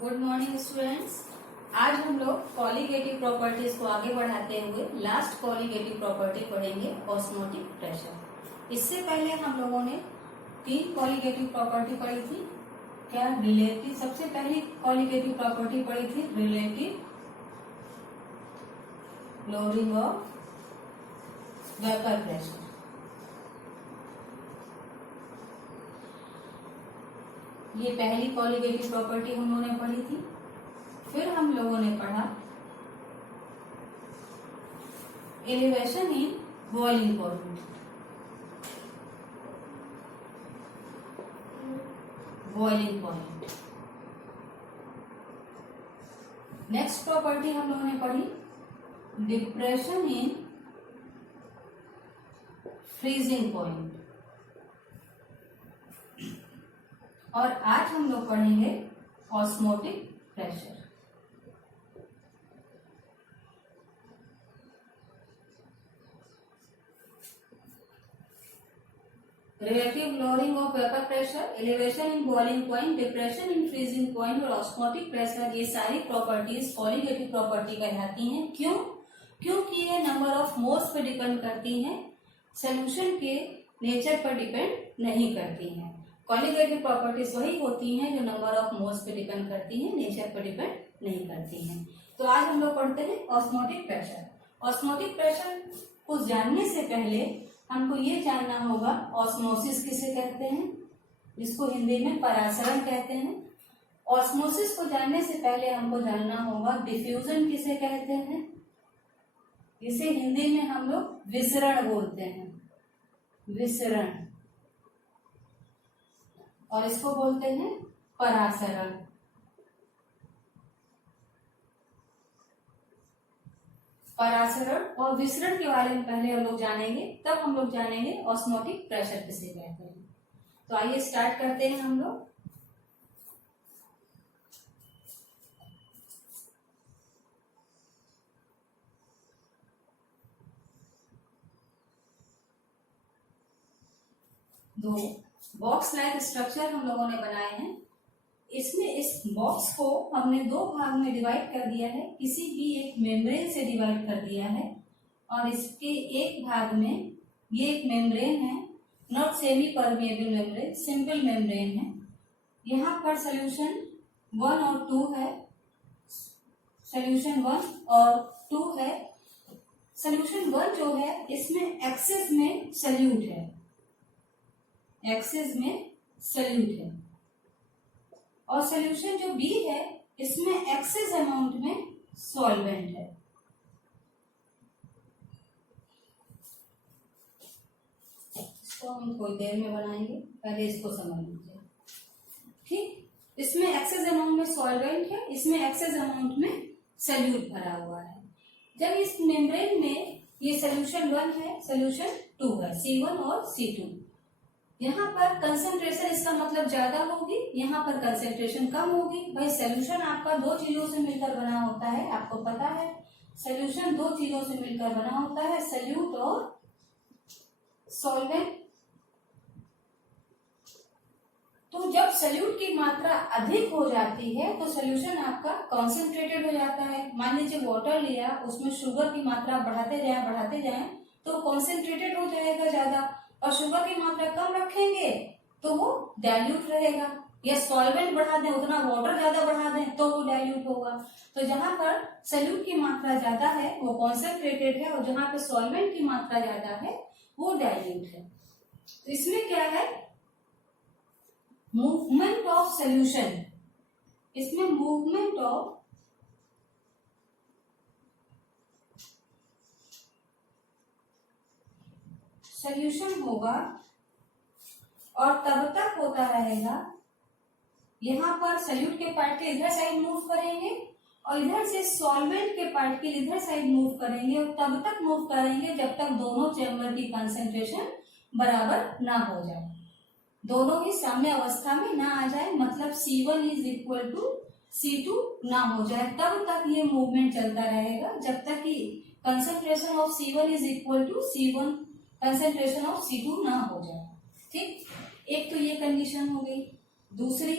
Good morning students. आज हम लोग कॉलिगेटिव प्रॉपर्टीज को आगे बढ़ाते हुए लास्ट कॉलिगेटिव प्रॉपर्टी पढ़ेंगे, ऑस्मोटिक प्रेशर। इससे पहले हम लोगों ने 3 कॉलिगेटिव प्रॉपर्टी पढ़ी थी। क्या? रिलेटिव। सबसे पहली कॉलिगेटिव प्रॉपर्टी पढ़ी थी relative lowering of vapour pressure. ये पहली कॉलिगेटिव प्रॉपर्टी हम लोगों ने पढ़ी थी। फिर हम लोगों ने पढ़ा elevation in boiling point. Boiling point. Next property हम लोगों ने पढ़ी डिप्रेशन इन फ्रीजिंग पॉइंट। और आज हम लोग पढ़ेंगे osmotic pressure. Relative lowering of vapour pressure, elevation in boiling point, depression in freezing point और ऑस्मोटिक प्रेशर, ये सारी प्रॉपर्टीज कॉलिगेटिव प्रॉपर्टी कहलाती हैं। क्यों? क्योंकि ये नंबर ऑफ मोल्स पे डिपेंड करती हैं, सोल्यूशन के नेचर पर डिपेंड नहीं करती हैं। कॉलिगेटिव प्रॉपर्टीज वही होती हैं जो नंबर ऑफ मोल्स पे डिपेंड करती हैं, नेचर पर डिपेंड नहीं करती हैं। तो आज हम लोग पढ़ते हैं ऑस्मोटिक प्रेशर। ऑस्मोटिक प्रेशर को जानने से पहले हमको ये जानना होगा ऑस्मोसिस किसे कहते हैं, जिसको हिंदी में परासरण कहते हैं। ऑस्मोसिस को जानने से पहले हमको जानना होगा डिफ्यूजन किसे कहते हैं, इसे हिंदी में हम लोग विसरण बोलते हैं, विसरण। और इसको बोलते हैं परासरण। परासरण और विसरण के बारे में पहले हम लोग जानेंगे, तब हम लोग जानेंगे ऑस्मोटिक प्रेशर किसे कहते हैं। तो आइए स्टार्ट करते हैं हम लोग। दो बॉक्स लाइक स्ट्रक्चर हम लोगों ने बनाए हैं। इसमें इस बॉक्स को हमने 2 भाग में डिवाइड कर दिया है, किसी भी एक मेम्ब्रेन से डिवाइड कर दिया है। और इसके एक भाग में ये एक मेम्ब्रेन है, not semi permeable membrane, simple membrane है। यहाँ पर सोल्यूशन 1 और 2 है, सोल्यूशन 1 और 2 है। सोल्यूशन 1 जो है इसमें एक्सेस में सल्यूट है, एक्सेस में सल्यूट है। और सोल्यूशन जो बी है इसमें एक्सेस अमाउंट में सॉल्वेंट है। इसको हम थोड़ी देर में बनाएंगे, पहले इसको समझ लीजिए। ठीक, इसमें एक्सेस अमाउंट में सॉल्वेंट है, इसमें एक्सेस अमाउंट में सल्यूट भरा हुआ है। जब इस मेम्ब्रेन में ये सोल्यूशन 1 है, सोल्यूशन 2 है, C1 और C2। यहाँ पर कंसेंट्रेशन इसका मतलब ज्यादा होगी, यहाँ पर कंसेंट्रेशन कम होगी। भाई सोल्यूशन आपका 2 चीजों से मिलकर बना होता है, आपको पता है सोल्यूशन 2 चीजों से मिलकर बना होता है, सल्यूट और सॉल्वेंट। तो जब सल्यूट की मात्रा अधिक हो जाती है तो सोल्यूशन आपका कॉन्सेंट्रेटेड हो जाता है। मान लीजिए वाटर लिया, उसमें शुगर की मात्रा बढ़ाते जाएं तो कॉन्सेंट्रेटेड हो जाएगा ज्यादा, और शुगर की मात्रा कम रखेंगे तो वो डाइल्यूट रहेगा। या सॉल्वेंट बढ़ा दें, उतना वाटर ज्यादा बढ़ा दें तो वो डाइल्यूट होगा। तो जहां पर सल्यूट की मात्रा ज्यादा है वो कॉन्सेंट्रेटेड है, और जहां पर सॉल्वेंट की मात्रा ज्यादा है वो डाइल्यूट है। तो इसमें क्या है, मूवमेंट ऑफ सोल्यूशन। इसमें मूवमेंट ऑफ सोल्यूशन होगा और तब तक होता रहेगा। यहाँ पर सल्यूट के पार्टिकल इधर साइड मूव करेंगे और इधर से सॉल्वेंट के पार्टिकल इधर साइड मूव करेंगे, और तब तक मूव करेंगे जब तक दोनों चैम्बर की कंसेंट्रेशन बराबर ना हो जाए, दोनों ही साम्य अवस्था में ना आ जाए, मतलब C1 is equal to C2 ना हो जाए। तब तक ये मूवमेंट चलता रहेगा जब तक कि concentration of C1 is equal to C1 concentration of C2 ना हो जाए। ठीक, एक तो ये कंडीशन हो गई। दूसरी,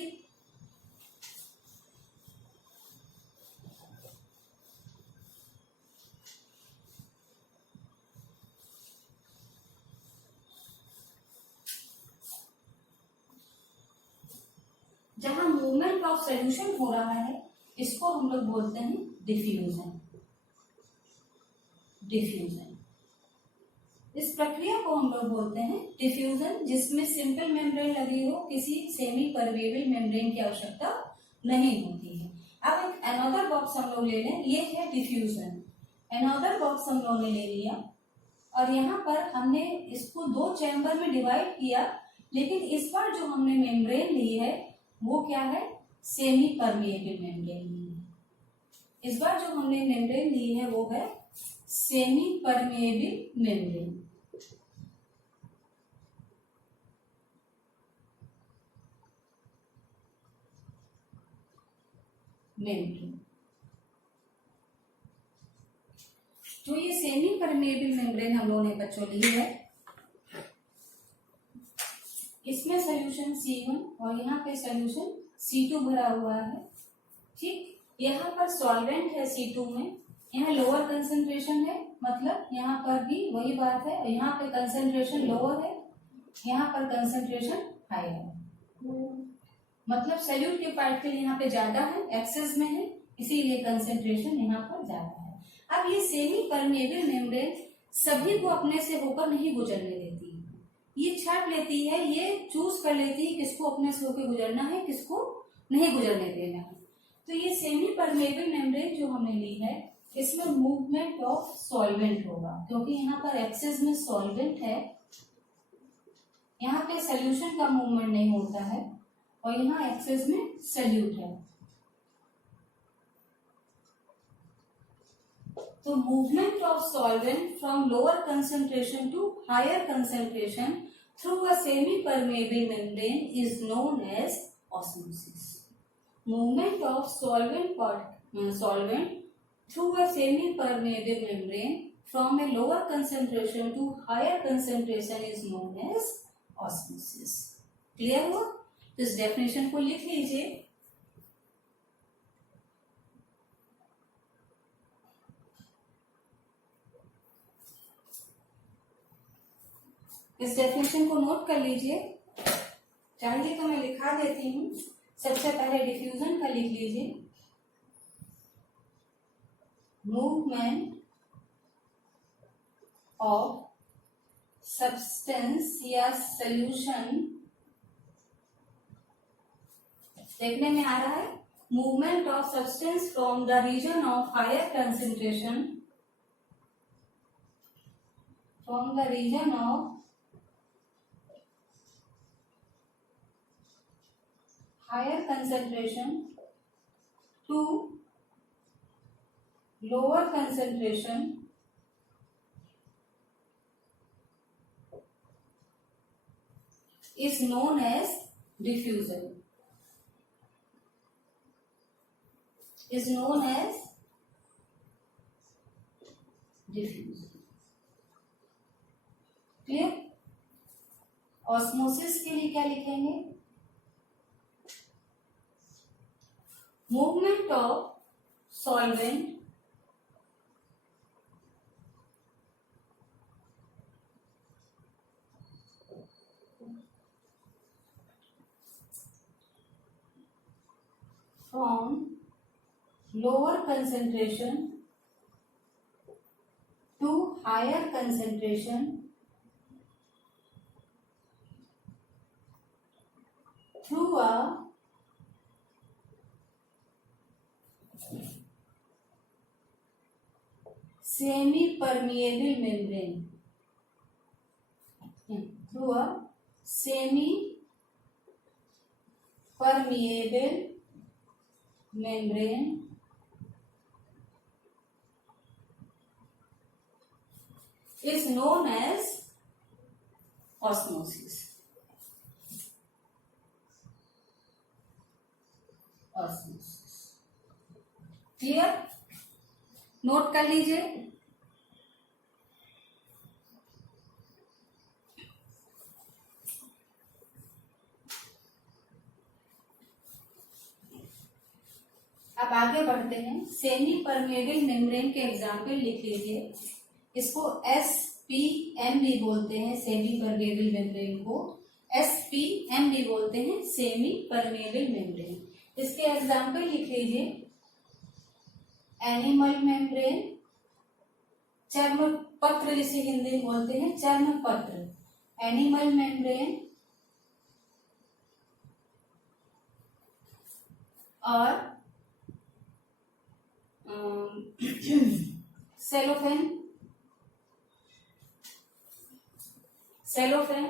मूवमेंट ऑफ सोल्यूशन हो रहा है, इसको हम लोग बोलते हैं डिफ्यूजन। डिफ्यूजन, इस प्रक्रिया को हम लोग बोलते हैं डिफ्यूजन, जिसमें सिंपल मेम्ब्रेन लगी हो, किसी सेमी परमेबल मेम्ब्रेन की आवश्यकता नहीं होती है। अब एक अनदर बॉक्स हम लोग ले लें, ये है डिफ्यूजन। अनदर बॉक्स हम लोगों ने ले लिया और यहाँ पर हमने इसको 2 चैम्बर में डिवाइड किया, लेकिन इस बार जो हमने मेम्ब्रेन ली है वो क्या है, सेमी परमेबल मेम्ब्रेन ली है। इस बार जो हमने मेम्ब्रेन ली है वो है सेमी परमेबल मेम्ब्रेन। जो ये सेमी परमेबल मेम्ब्रेन हम लोगों ने बच्चों ली है, इसमें सोल्यूशन C1 और यहाँ पे सोल्यूशन C2 भरा हुआ है। ठीक, यहाँ पर सॉल्वेंट है C2 में, यहाँ लोअर कंसंट्रेशन है, मतलब यहाँ पर भी वही बात है, यहाँ पे कंसंट्रेशन लोअर है, यहाँ पर कंसंट्रेशन हाई है, मतलब सॉल्यूट के पार्टिकल यहाँ पे ज्यादा है, एक्सेस में है, इसीलिए कंसंट्रेशन यहाँ पर ज्यादा है। अब ये सेमी परमेबल मेम्ब्रेन सभी को अपने से होकर नहीं गुजरने देती, ये छाट लेती है, ये चूज कर लेती है किसको अपने से होकर गुजरना है, किसको नहीं गुजरने देना है। तो ये सेमी परमेबल मेम्ब्रेन जो हमने ली है, इसमें मूवमेंट ऑफ सॉल्वेंट होगा, क्योंकि यहाँ पर एक्सेस में सॉल्वेंट है, यहाँ पे सोल्यूशन का मूवमेंट नहीं होता है, और यहाँ एक्सेस में सोल्यूट है। तो movement of solvent from lower concentration to higher concentration through a semi permeable membrane is known as osmosis. Movement of solvent through a semi-permeable membrane from a lower concentration to higher concentration is known as osmosis. Clear हुआ? तो इस definition को लिख लीजिए। इस definition को note कर लीजिए, चाहिए तो मैं लिखा देती हूँ। सबसे पहले डिफ्यूजन का लिख लीजिए, मूवमेंट ऑफ सब्सटेंस या सॉल्यूशन, देखने में आ रहा है, movement of substance from the region of higher concentration, from the region of higher concentration to lower concentration is known as diffusion. Is known as diffusion. Clear? Osmosis के लिए क्या लिखेंगे? Movement of solvent from lower concentration to higher concentration through a semi-permeable membrane, through a semi-permeable membrane is known as osmosis. Osmosis. Clear? Note कर लीजिए। अब आगे बढ़ते हैं, सेमी परमेबल मेम्ब्रेन के एग्जाम्पल लिख लीजिए। इसको SPM भी बोलते हैं, सेमी परमेबल मेम्ब्रेन को। SPM भी बोलते हैं, सेमी परमेबल मेम्ब्रेन। इसके एग्जाम्पल लिख लीजिए, एनिमल मेम्ब्रेन, चर्म पत्र जिसे हिंदी में बोलते हैं चर्म पत्र, एनिमल मेम्ब्रेन, और सेलोफेन, सेलोफेन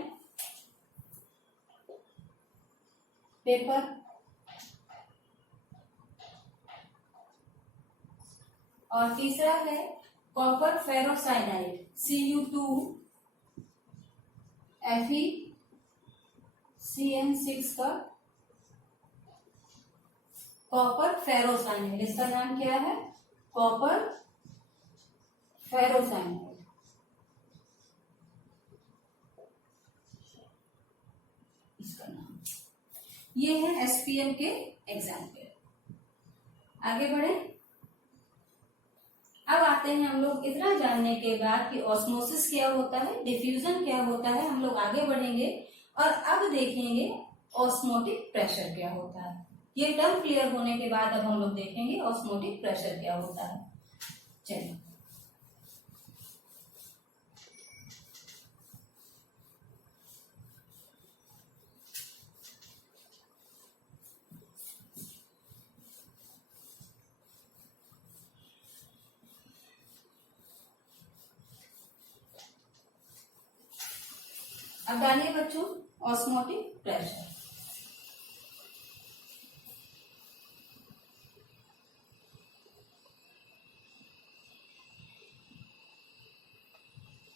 पेपर, और तीसरा है कॉपर फेरोसाइनाइड, Cu2FeCN6 का कॉपर फेरोसाइनाइड। इसका नाम क्या है? Copper ferrocyanide. इसका नाम, ये है SPM के एग्जाम्पल। आगे बढ़े। अब आते हैं हम लोग, इतना जानने के बाद कि ऑस्मोसिस क्या होता है, डिफ्यूजन क्या होता है, हम लोग आगे बढ़ेंगे और अब देखेंगे ऑस्मोटिक प्रेशर क्या होता है। ये टर्म क्लियर होने के बाद अब हम लोग देखेंगे ऑस्मोटिक प्रेशर क्या होता है। चलिए, अब जानिए बच्चों ऑस्मोटिक प्रेशर।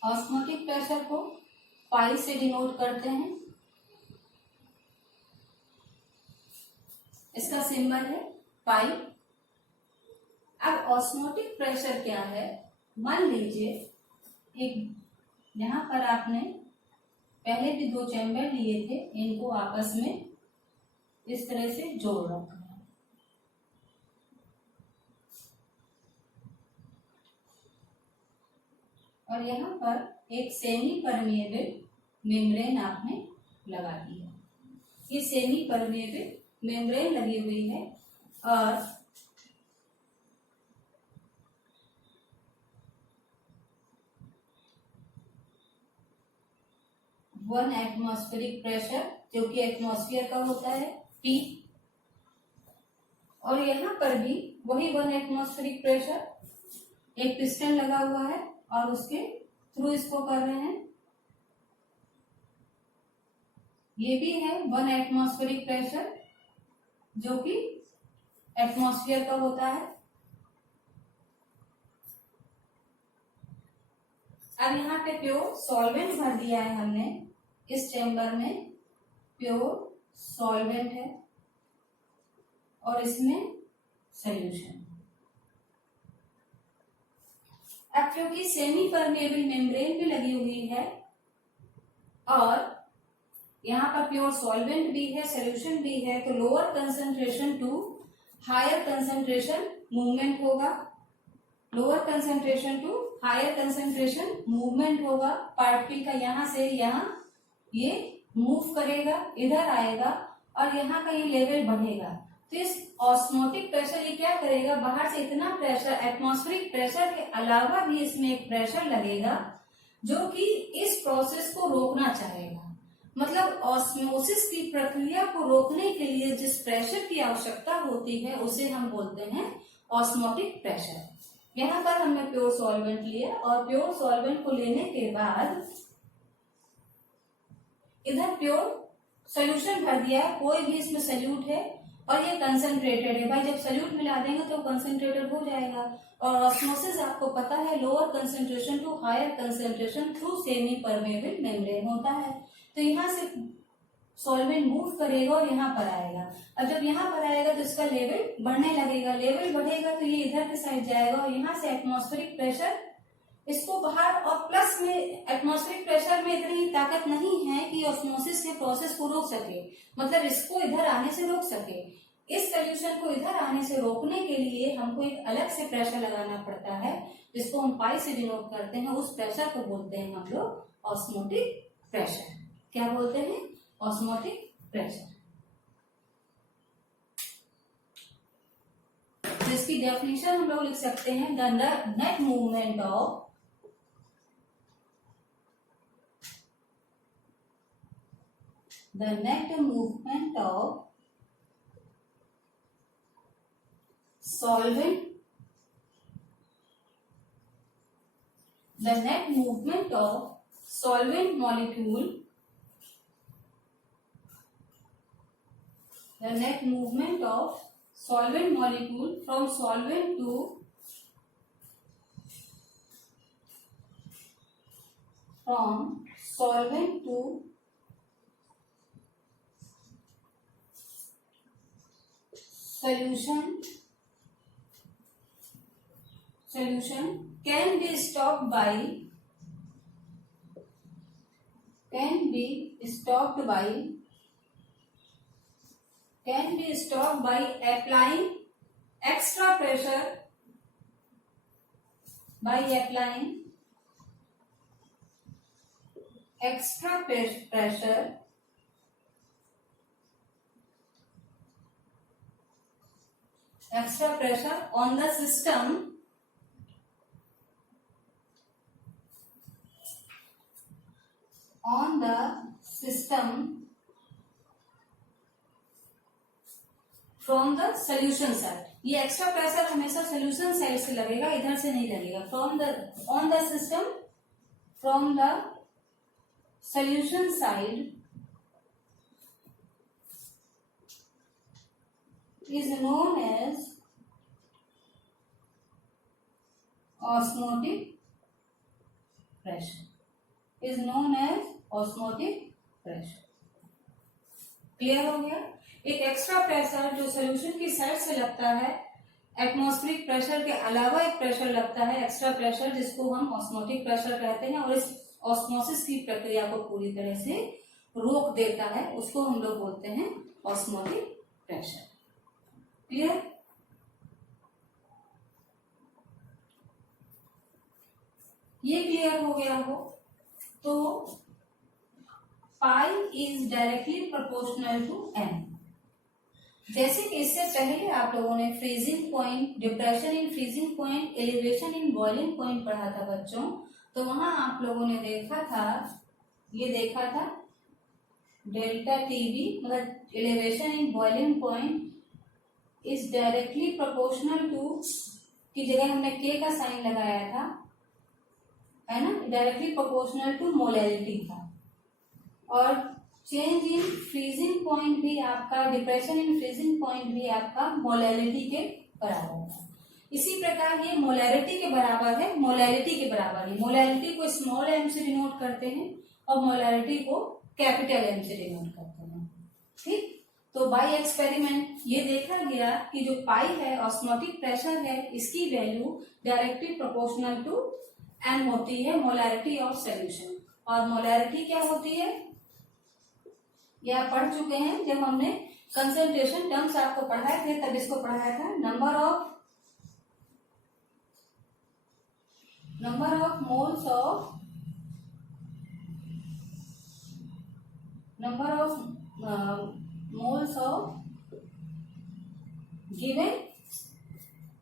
ऑस्मोटिक प्रेशर को पाई से डिनोट करते हैं। इसका सिंबल है पाई। अब ऑस्मोटिक प्रेशर क्या है, मान लीजिए एक, यहां पर आपने पहले भी 2 चैम्बर लिए थे, इनको आपस में इस तरह से जोड़ रखा है, और यहाँ पर एक सेमी परमिएबल मेम्ब्रेन आपने लगा दी है। ये सेमी परमिएबल मेम्ब्रेन लगी हुई है और वन एटमॉस्फेरिक प्रेशर, जो कि एटमॉस्फेयर का होता है P, और यहाँ पर भी वही 1 एटमॉस्फेरिक प्रेशर, एक पिस्टन लगा हुआ है और उसके थ्रू इसको कर रहे हैं। ये भी है 1 एटमॉस्फेरिक प्रेशर, जो कि एटमॉस्फेयर का होता है। अब यहाँ पे प्योर सॉल्वेंट भर दिया है हमने, इस चैम्बर में प्योर सॉल्वेंट है और इसमें सॉल्यूशन। अब क्योंकि सेमी परमेबल मेम्ब्रेन भी लगी हुई है और यहाँ पर प्योर सॉल्वेंट भी है, सॉल्यूशन भी है, तो lower concentration to higher concentration movement होगा, lower concentration to higher concentration movement होगा। पार्टिकल का यहाँ से यहाँ ये मूव करेगा, इधर आएगा और यहाँ का ये लेवल बढ़ेगा। तो इस ऑस्मोटिक प्रेशर ये क्या करेगा, बाहर से इतना प्रेशर, एटमॉस्फेरिक प्रेशर के अलावा भी इसमें एक प्रेशर लगेगा जो कि इस प्रोसेस को रोकना चाहेगा। मतलब ऑस्मोसिस की प्रक्रिया को रोकने के लिए जिस प्रेशर की आवश्यकता होती है उसे हम बोलते हैं ऑस्मोटिक प्रेशर। यहाँ पर हमने प्योर सॉल्वेंट लिया और प्योर सॉल्वेंट को लेने के बाद इधर प्योर सोल्यूशन भर दिया है, कोई भी इसमें सल्यूट है और ये कंसंट्रेटेड है। भाई जब सल्यूट मिला देंगे तो कंसंट्रेटेड हो जाएगा। और ऑस्मोसिस आपको पता है lower concentration to higher concentration through semi permeable membrane होता है। तो यहाँ से सॉल्वेंट मूव करेगा और यहाँ पर आएगा। अब जब यहाँ पर आएगा तो इसका लेवल बढ़ने लगेगा, लेवल बढ़ेगा तो ये इधर के साइड जाएगा और यहाँ से एटमॉस्फेरिक प्रेशर इसको बाहर, और प्लस में एटमॉस्फेरिक प्रेशर में इतनी ताकत नहीं है कि ऑस्मोसिस के प्रोसेस को रोक सके, मतलब इसको इधर आने से रोक सके। इस सोल्यूशन को इधर आने से रोकने के लिए हमको एक अलग से प्रेशर लगाना पड़ता है, जिसको हम पाई से डिनोट करते हैं। उस प्रेशर को बोलते हैं हम लोग ऑस्मोटिक प्रेशर। क्या बोलते हैं? Osmotic pressure. जिसकी डेफिनेशन हम लोग लिख सकते हैं, the net movement of solvent molecule from solvent to solution can be stopped by applying extra pressure on the system from the solution side. ये एक्स्ट्रा प्रेशर हमेशा सोल्यूशन साइड से लगेगा, इधर से नहीं लगेगा। On the system from the solution side is known as osmotic pressure। Clear हो गया? एक एक्स्ट्रा प्रेशर जो सोल्यूशन की साइड से लगता है, एटमॉस्फेरिक प्रेशर के अलावा एक प्रेशर लगता है, एक्स्ट्रा प्रेशर, जिसको हम ऑस्मोटिक प्रेशर कहते हैं, और इस ऑस्मोसिस की प्रक्रिया को पूरी तरह से रोक देता है, उसको हम लोग बोलते हैं ऑस्मोटिक प्रेशर। क्लियर? ये क्लियर हो गया हो तो pi is directly proportional to M. जैसे कि इससे पहले आप लोगों ने freezing point, depression in freezing point, elevation in boiling point पढ़ा था बच्चों, तो वहां आप लोगों ने देखा था डेल्टा टीबी मतलब elevation in boiling point is directly proportional to की जगह हमने के का साइन लगाया था, है ना, डायरेक्टली प्रोपोर्शनल टू मोलैरिटी था। और चेंज इन फ्रीजिंग पॉइंट भी आपका, डिप्रेशन इन फ्रीजिंग पॉइंट भी आपका मोलैरिटी के बराबर है। इसी प्रकार ये मोलैरिटी के बराबर है, मोलैरिटी को स्मॉल एम से डिनोट करते हैं और मोलैरिटी को कैपिटल एम से डिनोट करते हैं। ठीक, तो बाय एक्सपेरिमेंट ये देखा गया कि जो पाई है, ऑस्मोटिक प्रेशर है, इसकी value directly proportional to M होती है, मोलैरिटी ऑफ सॉल्यूशन। और मोलैरिटी क्या होती है, ये आप पढ़ चुके हैं जब हमने कंसंट्रेशन टर्म्स आपको पढ़ाए थे, तब इसको पढ़ाया था। Number of moles of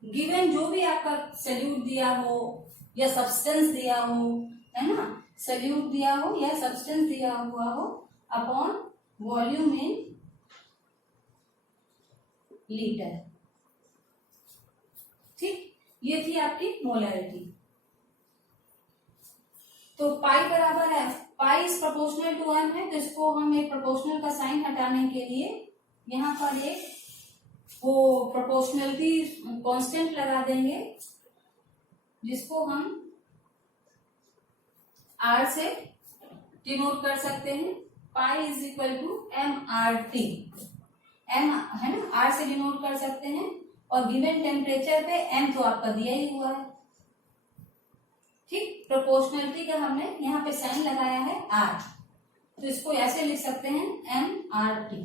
given जो भी आपका सल्यूट दिया हो या सब्सटेंस दिया हो, है ना, सल्यूट दिया हो या सब्सटेंस दिया हुआ हो, अपॉन वॉल्यूम इन लीटर। ठीक, ये थी आपकी मोलैरिटी। तो पाई बराबर है, pi is proportional to M है, तो इसको हम एक प्रोपोर्शनल का साइन हटाने के लिए यहाँ पर एक वो प्रोपोर्शनलिटी कांस्टेंट लगा देंगे, जिसको हम आर से डिनोट कर सकते हैं। Pi is equal to M R T, M है ना, आर से डिनोट कर सकते हैं। और गिवन टेम्परेचर पे एम तो आपका दिया ही हुआ है। ठीक, प्रोपोर्शनलिटी का हमने यहाँ पे साइन लगाया है आर, तो इसको ऐसे लिख सकते हैं एम आर टी।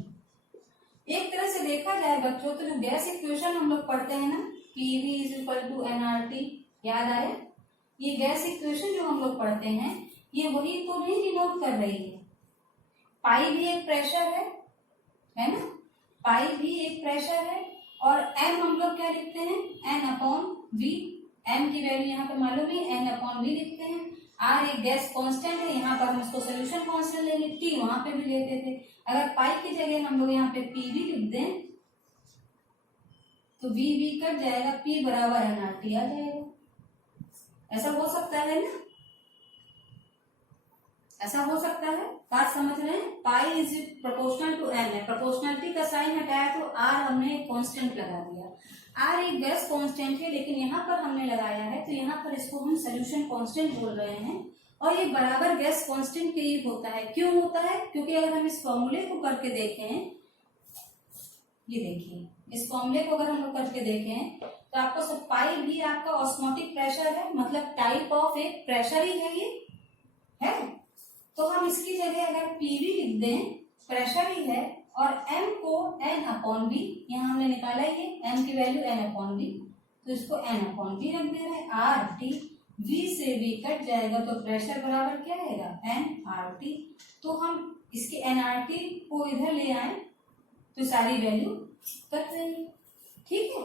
एक तरह से देखा जाए बच्चों तो जो गैस इक्वेशन हम लोग पढ़ते हैं ना, PV is equal to NRT, याद आया? ये गैस इक्वेशन जो हम लोग पढ़ते हैं ये वही तो नहीं डिनोट कर रही है। पाई भी एक प्रेशर है ना, पाई भी एक प्रेशर है, और एम हम लोग क्या लिखते हैं, एन अपॉन वी, एम की वैल्यू यहाँ पे मालूम है, एन अपॉन वी लिखते हैं। आर एक गैस कांस्टेंट है, यहाँ पर हम इसको सोल्यूशन कांस्टेंट लेंगे, टी वहां पे भी लेते थे। अगर पाई की जगह हम लोग यहाँ पे पी भी लिख दें तो वी वी कट जाएगा, पी बराबर एन आर टी आ जाएगा। ऐसा हो सकता है ना, ऐसा हो सकता है, बात समझ रहे हैं। Pi is proportional to N है, प्रोपोर्शनलिटी का साइन हटाया तो आर हमने एक कांस्टेंट लगा दिया। आर एक गैस कांस्टेंट है, लेकिन यहाँ पर हमने लगाया है तो यहाँ पर इसको हम सोल्यूशन कांस्टेंट बोल रहे हैं, और ये बराबर गैस कांस्टेंट के ही होता है। क्यों होता है, क्योंकि अगर हम इस फॉर्मूले को करके देखें, ये देखिए इस फॉर्मूले को अगर हम लोग करके देखें तो आपको सब पाई भी आपका ऑस्मोटिक प्रेशर है, मतलब टाइप ऑफ एक प्रेशर ही है ये, है। तो हम इसकी जगह अगर पीवी लिख दें, प्रेशर ही है, और m को n अपॉन वी, यहाँ हमने निकाला ये m की वैल्यू n अपॉन वी, तो इसको n अपॉन वी रख दे रहे हैं। आर टी, v से v कट जाएगा तो प्रेशर बराबर क्या रहेगा, n आर टी। तो हम इसके n आर टी को इधर ले आए तो सारी वैल्यू कट जाएगी, ठीक है।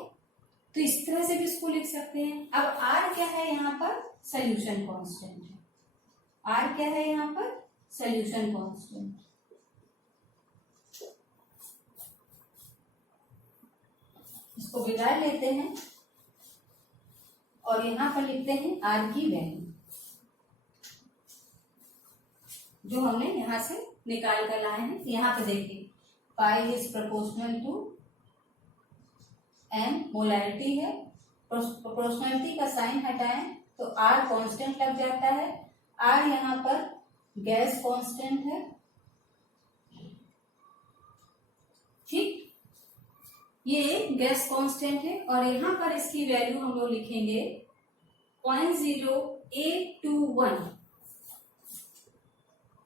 तो इस तरह से भी इसको लिख सकते हैं। अब r क्या है यहाँ पर, सोल्यूशन कांस्टेंट है। r क्या है यहाँ पर, सोल्यूशन कांस्टेंट। इसको बिगाड़ लेते हैं और यहाँ पर लिखते हैं r की वैल्यू, जो हमने यहाँ से निकाल कर लाए हैं। यहाँ पे देखिए, pi is proportional to m, molarity है, प्रोपोर्शनलिटी का साइन हटाएं तो r कांस्टेंट लग जाता है। r यहाँ पर गैस कांस्टेंट है, ठीक, ये एक गैस कांस्टेंट है, और यहाँ पर इसकी वैल्यू हम लोग लिखेंगे 0.0821,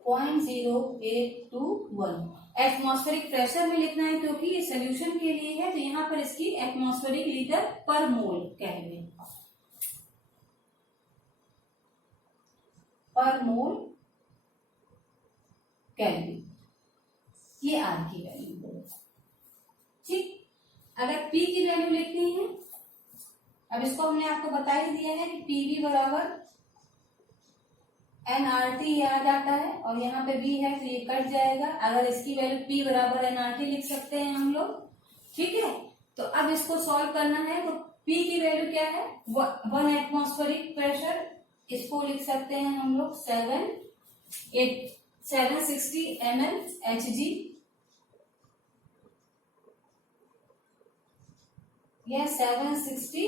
0.0821। एटमॉस्फेरिक प्रेशर में लिखना है क्योंकि ये सोल्यूशन के लिए है, तो यहाँ पर इसकी एटमॉस्फेरिक लीटर पर मोल कहेंगे, पर मोल केल्विन, ये आर की वैल्यू, ठीक। अगर P की वैल्यू लिखनी है, अब इसको हमने आपको बता ही दिया है कि PV बराबर nRT आ जाता है, और यहाँ पे V है तो ये कट जाएगा। अगर इसकी वैल्यू P बराबर nRT लिख सकते हैं हम लोग, ठीक है। तो अब इसको सॉल्व करना है, तो P की वैल्यू क्या है, 1 एटमॉस्फेरिक प्रेशर, इसको लिख सकते हैं हम लोग 760 ml Hg, या 760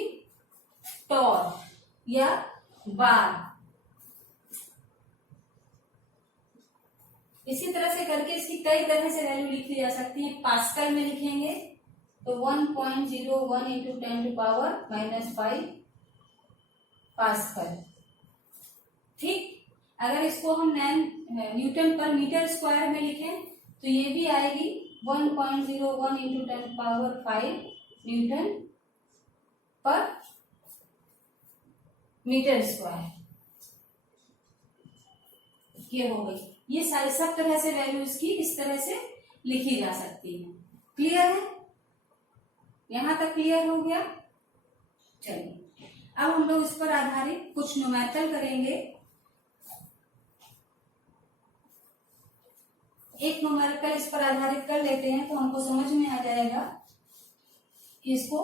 टॉर या बार। इसी तरह से करके इसकी कई तरह से वैल्यू लिखी जा सकती है। पास्कल में लिखेंगे तो 1.01 इंटू 10⁻⁻5 पास्कल, ठीक। अगर इसको हम न्यूटन पर मीटर स्क्वायर में लिखें तो ये भी आएगी 1.01 इंटू 10⁻5 न्यूटन पर मीटर स्क्वायर, ये हो गई। ये सारी सब तरह से वैल्यू इसकी इस तरह से लिखी जा सकती है। क्लियर है, यहां तक क्लियर हो गया। चलिए अब हम लोग इस पर आधारित कुछ न्यूमेरिकल करेंगे। एक न्यूमेरिकल इस पर आधारित कर लेते हैं तो हमको समझ में आ जाएगा कि इसको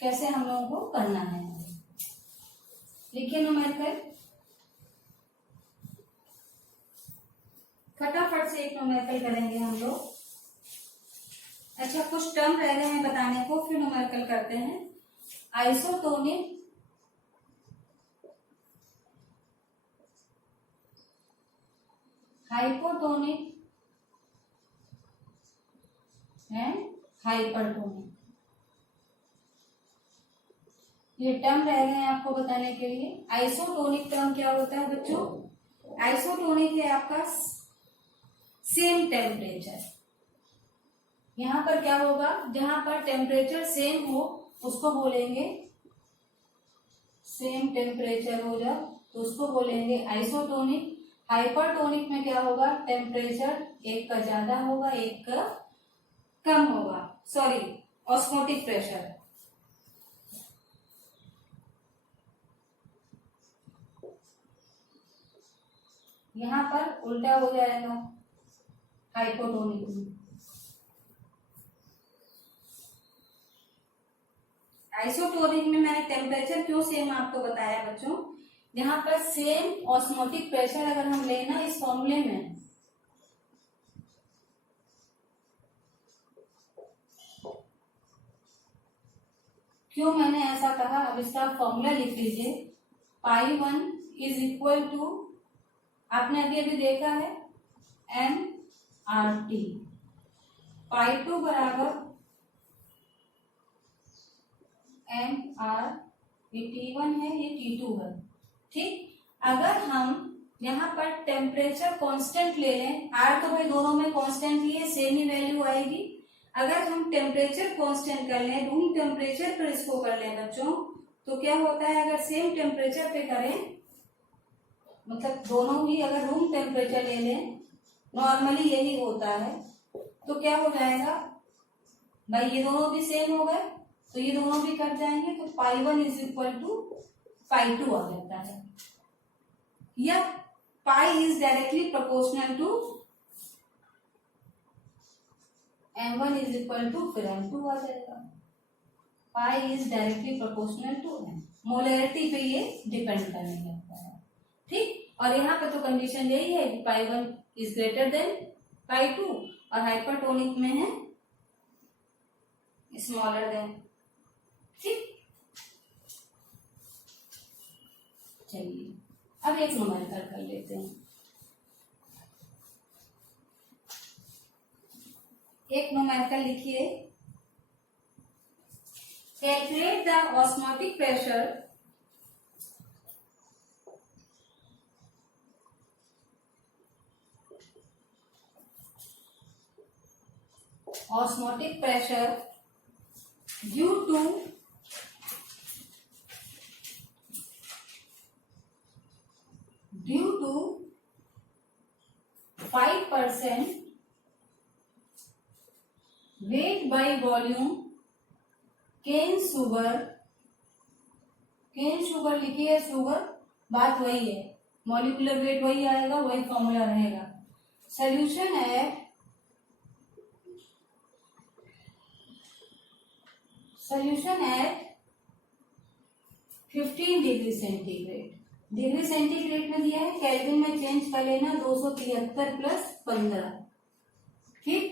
कैसे हम लोगों को करना है। लिखिए न्यूमेरिकल, फटाफट से एक न्यूमेरिकल करेंगे हम लोग। अच्छा, कुछ टर्म रह गए हैं बताने को, फिर न्यूमेरिकल करते हैं। आइसोटोनिक हाइपोटोनिक एंड हाइपरटोनिक, ये टर्म रह गए हैं आपको बताने के लिए। आइसोटोनिक टर्म क्या होता है बच्चों, आइसोटोनिक है आपका सेम टेम्परेचर। यहां पर क्या होगा, जहां पर टेम्परेचर सेम हो उसको बोलेंगे, सेम टेम्परेचर हो जाए तो उसको बोलेंगे आइसोटोनिक। हाइपरटोनिक में क्या होगा, टेम्परेचर एक का ज्यादा होगा, एक का कम होगा, सॉरी ऑस्मोटिक प्रेशर। यहां पर उल्टा हो जाएगा हाइपोटोनिक में। आइसोटोनिक में मैंने टेम्परेचर क्यों सेम आपको बताया बच्चों, यहाँ पर सेम ऑस्मोटिक प्रेशर अगर हम लेना इस फॉर्मूले में, क्यों मैंने ऐसा कहा, अब इसका फॉर्मूला लिख लीजिए। पाई 1 इज इक्वल टू, आपने अभी अभी देखा है, mRT। पाई 2 बराबर mR, ये T1 है, ये T2 है। ठीक, अगर हम यहाँ पर टेम्परेचर कांस्टेंट ले लें, R तो भाई दोनों में कांस्टेंट लिए सेम ही वैल्यू आएगी। अगर हम टेम्परेचर कांस्टेंट कर लें, रूम टेम्परेचर पर इसको कर लें बच्चों, तो क्या होता है, अगर सेम टेम्परेचर पे करें, मतलब दोनों ही अगर रूम टेम्परेचर ले लें, नॉर्मली यही होता है, तो क्या हो जाएगा भाई, ये दोनों भी सेम हो गए तो ये दोनों भी कट जाएंगे, तो pi 1 is equal to pi 2 आ जाता है, या pi is directly proportional to m1 is equal to फिर m2 आ जाएगा। Pi is directly proportional to m, molarity पे ये डिपेंड करने लगता है। ठीक, और यहाँ पे तो कंडीशन यही है कि पाई 1 इज ग्रेटर देन पाई 2, और हाइपरटोनिक में है स्मॉलर देन। ठीक, चलिए अब एक न्यूमेरिकल कर लेते हैं। एक न्यूमेरिकल लिखिए, calculate the osmotic pressure due to 5% weight by volume cane sugar लिखिए, शुगर बात वही है, मॉलिक्यूलर वेट वही आएगा, वही फॉर्मूला रहेगा। Solution at 15 degree centigrade, degree centigrade में दिया है, केल्विन में चेंज कर लेना, 273 प्लस 15, ठीक,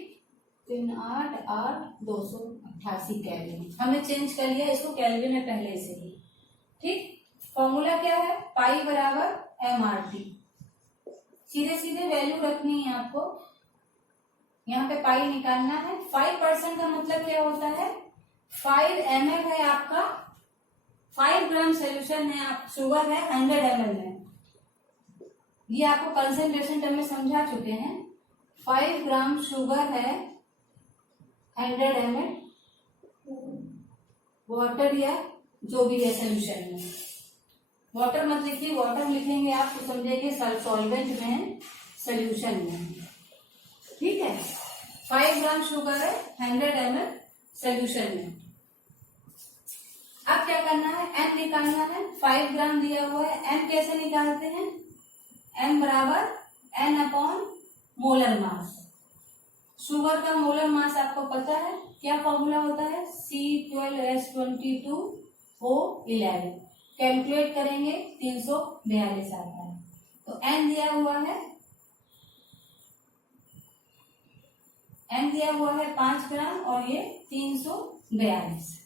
3 8 8 288 केल्विन, हमने चेंज कर लिया इसको केल्विन में पहले से ही। ठीक, फॉर्मूला क्या है, पाई बराबर mRT, सीधे सीधे वैल्यू रखनी है आपको, यहाँ पे पाई निकालना है। 5% का मतलब क्या होता है, 5 ml है आपका, 5 ग्राम सोल्यूशन है, आप शुगर है 100 ml में, ये आपको कंसेंट्रेशन टर्म में समझा चुके हैं। 5 ग्राम शुगर है 100 ml वाटर या जो भी है सोल्यूशन में, वाटर मत लिखिए, वाटर लिखेंगे आप तो समझेंगे सॉल्वेंट में, सोल्यूशन में। ठीक है, 5 ग्राम शुगर है 100 ml सोल्यूशन में। अब क्या करना है, m निकालना है, 5 ग्राम दिया हुआ है, m कैसे निकालते हैं, m बराबर n upon molar mass. Sugar का मोलर मास आपको पता है, क्या फॉर्मूला होता है, C12H22O11, कैलकुलेट करेंगे 342 आता है। तो n दिया हुआ है 5 ग्राम और ये 342।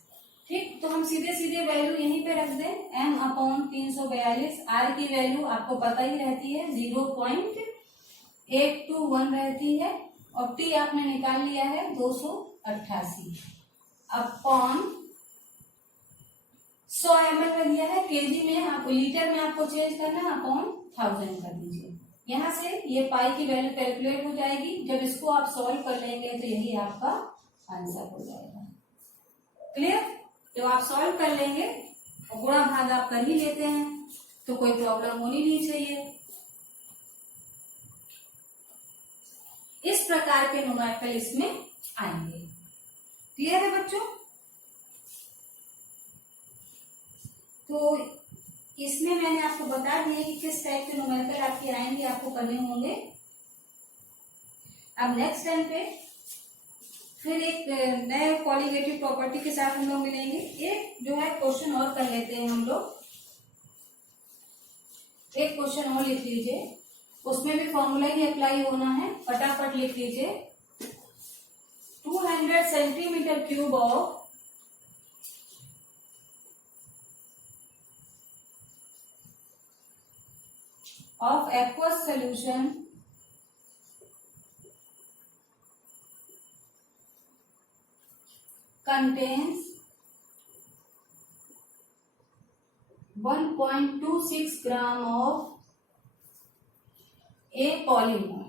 ठीक, तो हम सीधे सीधे वैल्यू यहीं पे रख दें, m अपॉन 342, r की वैल्यू आपको पता ही रहती है 0.821 रहती है, और t आपने निकाल लिया है 288 अपॉन 100 ml में दिया है, केजी में आपको, लीटर में आपको चेंज करना, अपॉन 1000 कर दीजिए। यहाँ से ये पाई की वैल्यू कैलकुलेट हो जाएगी, जब इसको आप सॉल्व कर लेंगे तो यही आपका आंसर हो जाएगा। क्लियर, जब आप सॉल्व कर लेंगे और गुणा भाग आप कर ही लेते हैं तो कोई प्रॉब्लम होनी नहीं चाहिए। इस प्रकार के न्यूमेरिकल इसमें आएंगे। क्लियर है बच्चों? तो इसमें मैंने आपको बता दिया कि किस टाइप के न्यूमेरिकल आपके आएंगे, आपको करने होंगे। अब नेक्स्ट टाइम पे फिर एक नए कॉलिगेटिव प्रॉपर्टी के साथ हम लोग मिलेंगे। एक जो है क्वेश्चन और कर लेते हैं हम लोग। एक क्वेश्चन और लिख लीजिए, उसमें भी फॉर्मूला ही अप्लाई होना है। फटाफट लिख लीजिए। 200 centimetre cube of aqueous solution contains 1.26 gram of a polymer।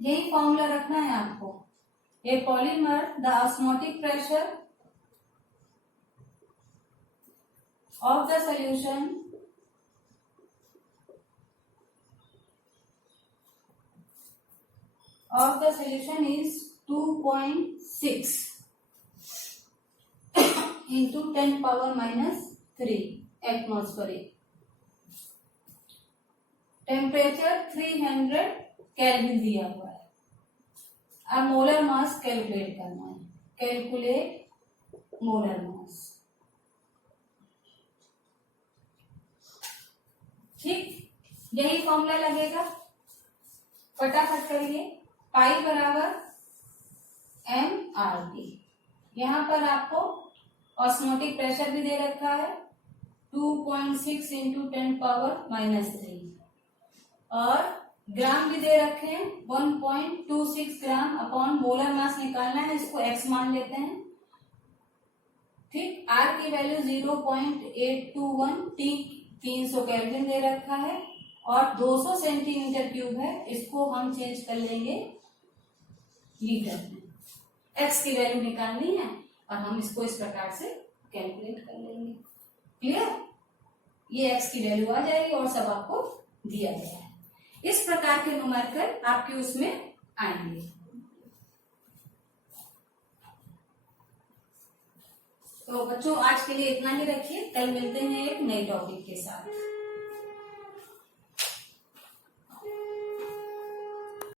यही फॉर्मूला रखना है आपको। ए polymer, the osmotic pressure of the solution is 2.6 into 10 power minus 3 atmospheric। Temperature 300 kelvin दिया हुआ है। अब मोलर मास कैलकुलेट करना है। Calculate molar mass. ठीक, यही फॉर्मूला लगेगा। फटाफट करिए। पाई बराबर mRT। यहाँ पर आपको ऑस्मोटिक प्रेशर भी दे रखा है 2.6 इंटू 10 पावर माइनस 3 और ग्राम भी दे रखे हैं 1.26 ग्राम अपॉन मोलर मास निकालना है, इसको x मान लेते हैं। ठीक, R की वैल्यू 0.821, T 300 केल्विन दे रखा है और 200 सेंटीमीटर क्यूब है, इसको हम चेंज कर लेंगे लीटर में। x की वैल्यू निकालनी है और हम इसको इस प्रकार से कैलकुलेट कर लेंगे। क्लियर? ये x की वैल्यू आ जाएगी और सब आपको दिया गया है। इस प्रकार के न्यूमेरिकल आपके उसमें आएंगे। तो बच्चों आज के लिए इतना ही रखिए। कल मिलते हैं एक नए टॉपिक के साथ।